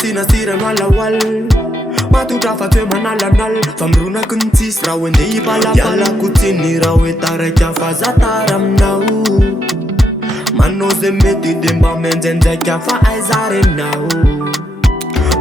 sinasirana lawal matutra fa toe manalanal fa mirona ko ny tsisy raha hoe ndeha ipalapalako tsiny raha hoe taraiky fa za tara aminao manao zay mety de mba menjenjaika fa aiza reninao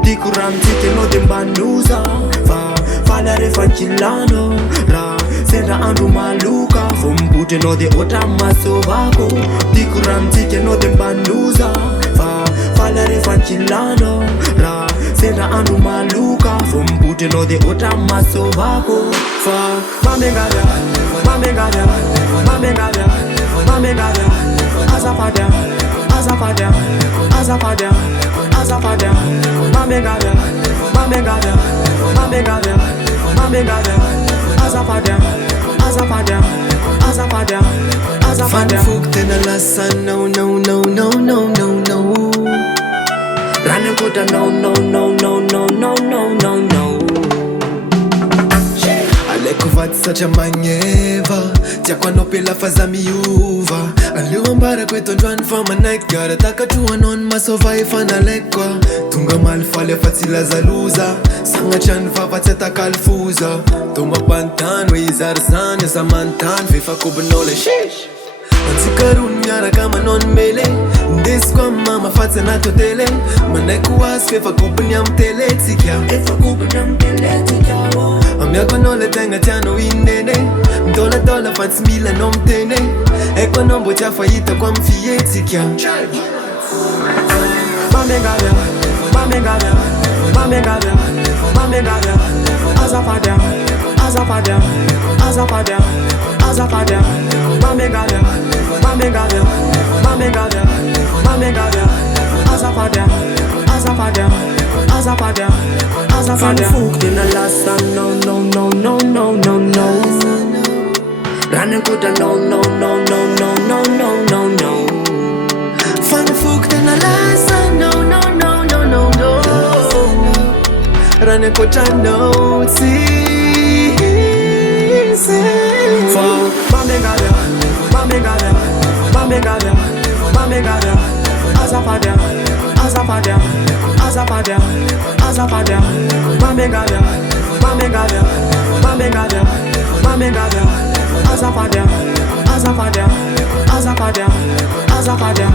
tiako raha mitsika anao de mba noza fa faly rehefa nkilano raha sendra andro maloka vo mibotry anao de oatra masovako tiako raha mitsika anao de mba noza fa faly rehefa nkilano raha sendra andro maloka vo mibotry anao de oatra masovako fa mamengada mamengada mamengada mamengada azafada azafada azafada azafada mamengada mamengada mamengada mamengada azafada azafada azafada azafada Fanfook tena lasa no no no no no no no Rana kota no no no no no no no no no Aleko vady satria magneva tiako anao pela fa za miova aleo ambarako eto androany fa manaiky gara takatro anao ny masova efa nalaiko tonga malifaly efa tsy lazaloza sagnatry ny vava tsy atakalifoza to mampanontany hoe izary zany aza manontany vefakobinao le shish antsika roa ny miaraka manao ny mele ndesiko amin'ny mama fatsy anaty hotele manaiko azy fefakobiny amin'ny tele tsika efakobiny amin'ny tele tsika amiako anao le tegna tianao inene midôladôla fa tsy mila anao mitene haiko anao mbo tsy afahitako amin'ny fietsika mamengada mamengada mamengada mamengada azafada azafada azafada azafada mamengada mamengada mamengada mamengada azafada azafada azafada azafada Fanfook tena lasa no no no no no no no Rana kota no no no no no no no no no Fanfook tena lasa no no no no no no Rana kota no tsisy fa mamengada mamengada mamengada mamengada azafada azafada azafada azafada mamengada mamengada mamengada mamengada azafada azafada azafada azafada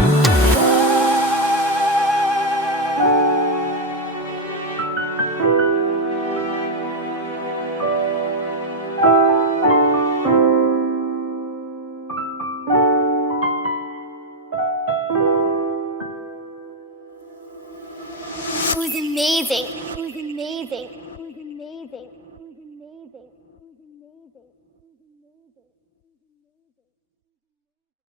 It was amazing. It was amazing. It was amazing. It was amazing.